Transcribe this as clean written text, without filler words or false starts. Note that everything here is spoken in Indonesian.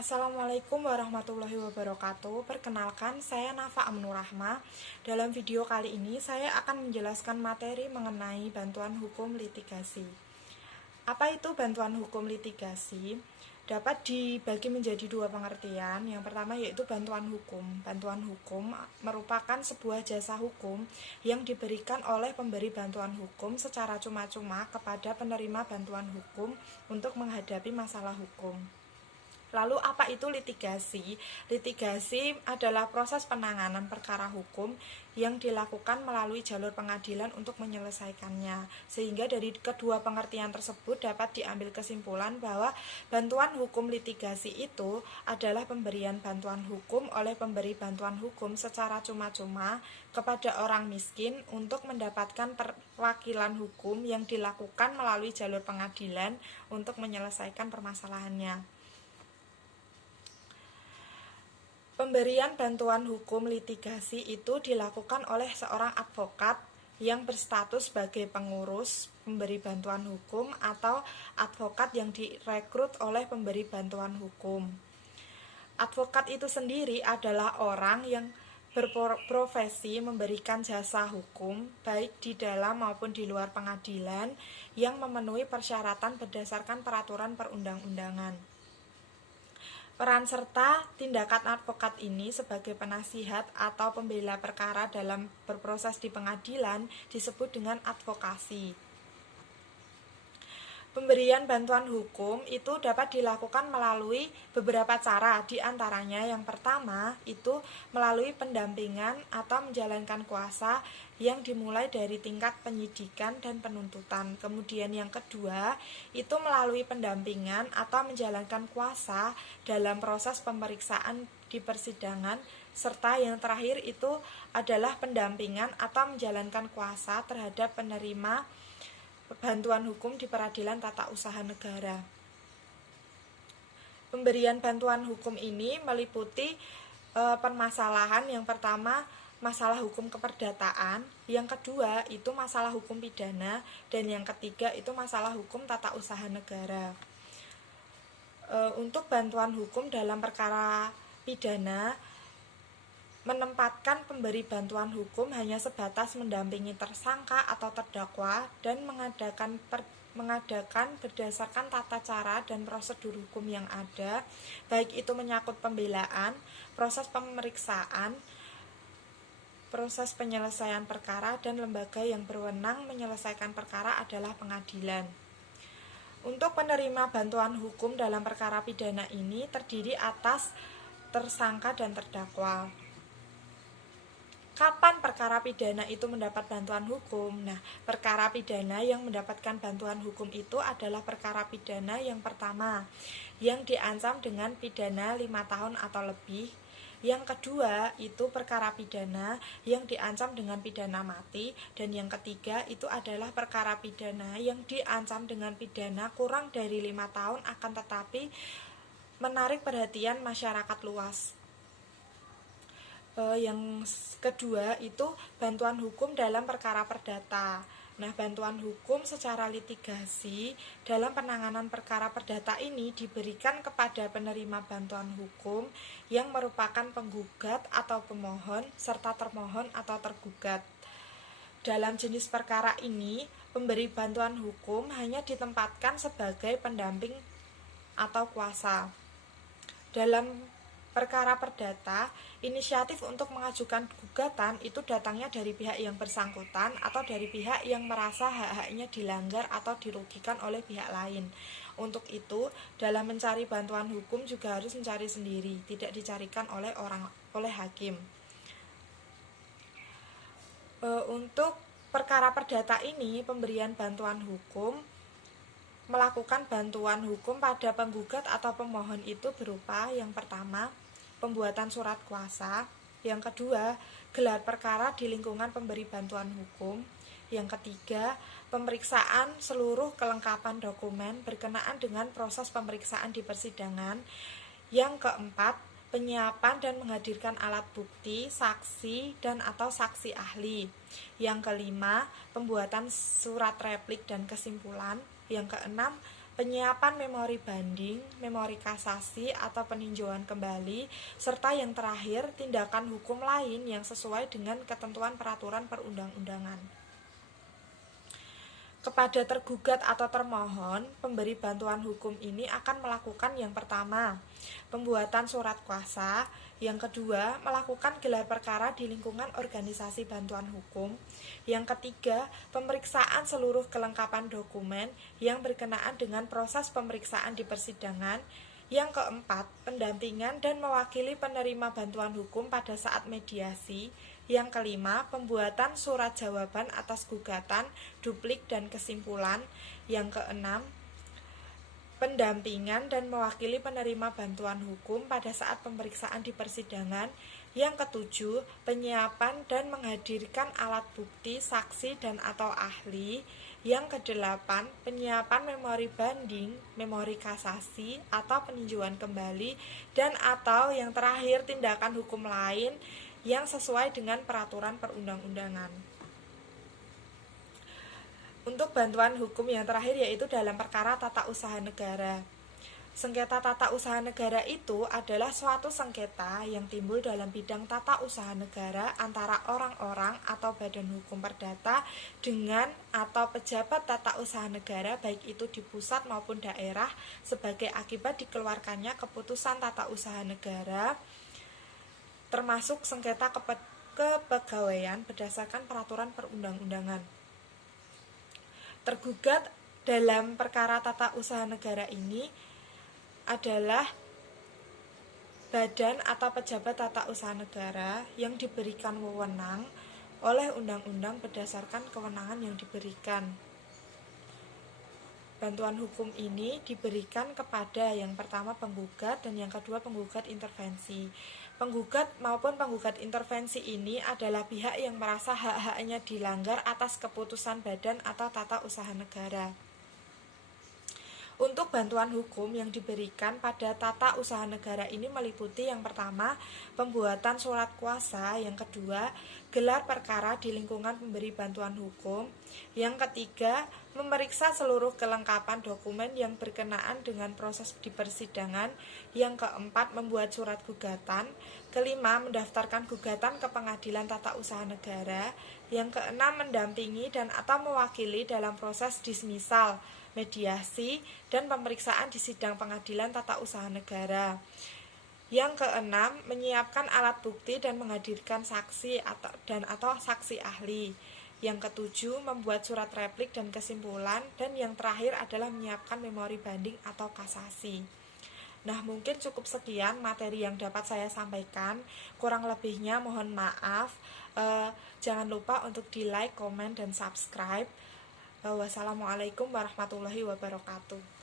Assalamualaikum warahmatullahi wabarakatuh. Perkenalkan, saya Nafa Amnur Rahma. Dalam video kali ini, saya akan menjelaskan materi mengenai bantuan hukum litigasi. Apa itu bantuan hukum litigasi? Dapat dibagi menjadi dua pengertian. Yang pertama yaitu bantuan hukum. Bantuan hukum merupakan sebuah jasa hukum yang diberikan oleh pemberi bantuan hukum secara cuma-cuma kepada penerima bantuan hukum untuk menghadapi masalah hukum. Lalu apa itu litigasi? Litigasi adalah proses penanganan perkara hukum yang dilakukan melalui jalur pengadilan untuk menyelesaikannya. Sehingga dari kedua pengertian tersebut dapat diambil kesimpulan bahwa bantuan hukum litigasi itu adalah pemberian bantuan hukum oleh pemberi bantuan hukum secara cuma-cuma kepada orang miskin untuk mendapatkan perwakilan hukum yang dilakukan melalui jalur pengadilan untuk menyelesaikan permasalahannya. Pemberian bantuan hukum litigasi itu dilakukan oleh seorang advokat yang berstatus sebagai pengurus pemberi bantuan hukum atau advokat yang direkrut oleh pemberi bantuan hukum. Advokat itu sendiri adalah orang yang berprofesi memberikan jasa hukum baik di dalam maupun di luar pengadilan yang memenuhi persyaratan berdasarkan peraturan perundang-undangan. Peran serta tindakan advokat ini sebagai penasihat atau pembela perkara dalam berproses di pengadilan disebut dengan advokasi. Pemberian bantuan hukum itu dapat dilakukan melalui beberapa cara, di antaranya yang pertama itu melalui pendampingan atau menjalankan kuasa yang dimulai dari tingkat penyidikan dan penuntutan. Kemudian yang kedua itu melalui pendampingan atau menjalankan kuasa dalam proses pemeriksaan di persidangan, serta yang terakhir itu adalah pendampingan atau menjalankan kuasa terhadap penerima bantuan hukum di peradilan tata usaha negara. Pemberian bantuan hukum ini meliputi permasalahan yang pertama masalah hukum keperdataan, yang kedua itu masalah hukum pidana, dan yang ketiga itu masalah hukum tata usaha negara. Untuk bantuan hukum dalam perkara pidana, menempatkan pemberi bantuan hukum hanya sebatas mendampingi tersangka atau terdakwa dan mengadakan berdasarkan tata cara dan prosedur hukum yang ada, baik itu menyangkut pembelaan, proses pemeriksaan, proses penyelesaian perkara, dan lembaga yang berwenang menyelesaikan perkara adalah pengadilan. Untuk penerima bantuan hukum dalam perkara pidana ini terdiri atas tersangka dan terdakwa. Kapan perkara pidana itu mendapat bantuan hukum? Nah, perkara pidana yang mendapatkan bantuan hukum itu adalah perkara pidana yang pertama, yang diancam dengan pidana 5 tahun atau lebih. Yang kedua, itu perkara pidana yang diancam dengan pidana mati. Dan yang ketiga, itu adalah perkara pidana yang diancam dengan pidana kurang dari 5 tahun akan tetapi menarik perhatian masyarakat luas. Yang kedua itu bantuan hukum dalam perkara perdata. Nah, bantuan hukum secara litigasi dalam penanganan perkara perdata ini diberikan kepada penerima bantuan hukum yang merupakan penggugat atau pemohon serta termohon atau tergugat. Dalam jenis perkara ini, pemberi bantuan hukum hanya ditempatkan sebagai pendamping atau kuasa. Dalam perkara perdata, inisiatif untuk mengajukan gugatan itu datangnya dari pihak yang bersangkutan atau dari pihak yang merasa hak-haknya dilanggar atau dirugikan oleh pihak lain. Untuk itu, dalam mencari bantuan hukum juga harus mencari sendiri, tidak dicarikan oleh hakim. Untuk perkara perdata ini, pemberian bantuan hukum melakukan bantuan hukum pada penggugat atau pemohon itu berupa yang pertama, pembuatan surat kuasa, yang kedua, gelar perkara di lingkungan pemberi bantuan hukum, yang ketiga, pemeriksaan seluruh kelengkapan dokumen berkenaan dengan proses pemeriksaan di persidangan, yang keempat, penyiapan dan menghadirkan alat bukti, saksi, dan atau saksi ahli. Yang kelima, pembuatan surat replik dan kesimpulan. Yang keenam, penyiapan memori banding, memori kasasi atau peninjauan kembali, serta yang terakhir tindakan hukum lain yang sesuai dengan ketentuan peraturan perundang-undangan. Kepada tergugat atau termohon, pemberi bantuan hukum ini akan melakukan yang pertama, pembuatan surat kuasa, yang kedua, melakukan gelar perkara di lingkungan organisasi bantuan hukum, yang ketiga, pemeriksaan seluruh kelengkapan dokumen yang berkenaan dengan proses pemeriksaan di persidangan, yang keempat, pendampingan dan mewakili penerima bantuan hukum pada saat mediasi. Yang kelima, pembuatan surat jawaban atas gugatan, duplik dan kesimpulan. Yang keenam, pendampingan dan mewakili penerima bantuan hukum pada saat pemeriksaan di persidangan. Yang ketujuh, penyiapan dan menghadirkan alat bukti, saksi dan atau ahli. Yang kedelapan, penyiapan memori banding, memori kasasi atau peninjauan kembali, dan atau yang terakhir tindakan hukum lain yang sesuai dengan peraturan perundang-undangan. Untuk bantuan hukum yang terakhir yaitu dalam perkara tata usaha negara. Sengketa tata usaha negara itu adalah suatu sengketa yang timbul dalam bidang tata usaha negara antara orang-orang atau badan hukum perdata dengan atau pejabat tata usaha negara baik itu di pusat maupun daerah sebagai akibat dikeluarkannya keputusan tata usaha negara, termasuk sengketa kepegawaian berdasarkan peraturan perundang-undangan. Tergugat dalam perkara tata usaha negara ini adalah badan atau pejabat tata usaha negara yang diberikan wewenang oleh undang-undang berdasarkan kewenangan yang diberikan. Bantuan hukum ini diberikan kepada yang pertama penggugat dan yang kedua penggugat intervensi. Penggugat maupun penggugat intervensi ini adalah pihak yang merasa hak-haknya dilanggar atas keputusan badan atau tata usaha negara. Untuk bantuan hukum yang diberikan pada tata usaha negara ini meliputi yang pertama, pembuatan surat kuasa, yang kedua, gelar perkara di lingkungan pemberi bantuan hukum, yang ketiga, memeriksa seluruh kelengkapan dokumen yang berkenaan dengan proses di persidangan, yang keempat, membuat surat gugatan, kelima, mendaftarkan gugatan ke pengadilan tata usaha negara, yang keenam, mendampingi dan atau mewakili dalam proses dismisal, mediasi, dan pemeriksaan di sidang pengadilan tata usaha negara. Yang keenam, menyiapkan alat bukti dan menghadirkan saksi atau saksi ahli. Yang ketujuh, membuat surat replik dan kesimpulan. Dan yang terakhir adalah menyiapkan memori banding atau kasasi. Nah, mungkin cukup sekian materi yang dapat saya sampaikan. Kurang lebihnya mohon maaf. Jangan lupa untuk di like, komen, dan subscribe. Wassalamualaikum warahmatullahi wabarakatuh.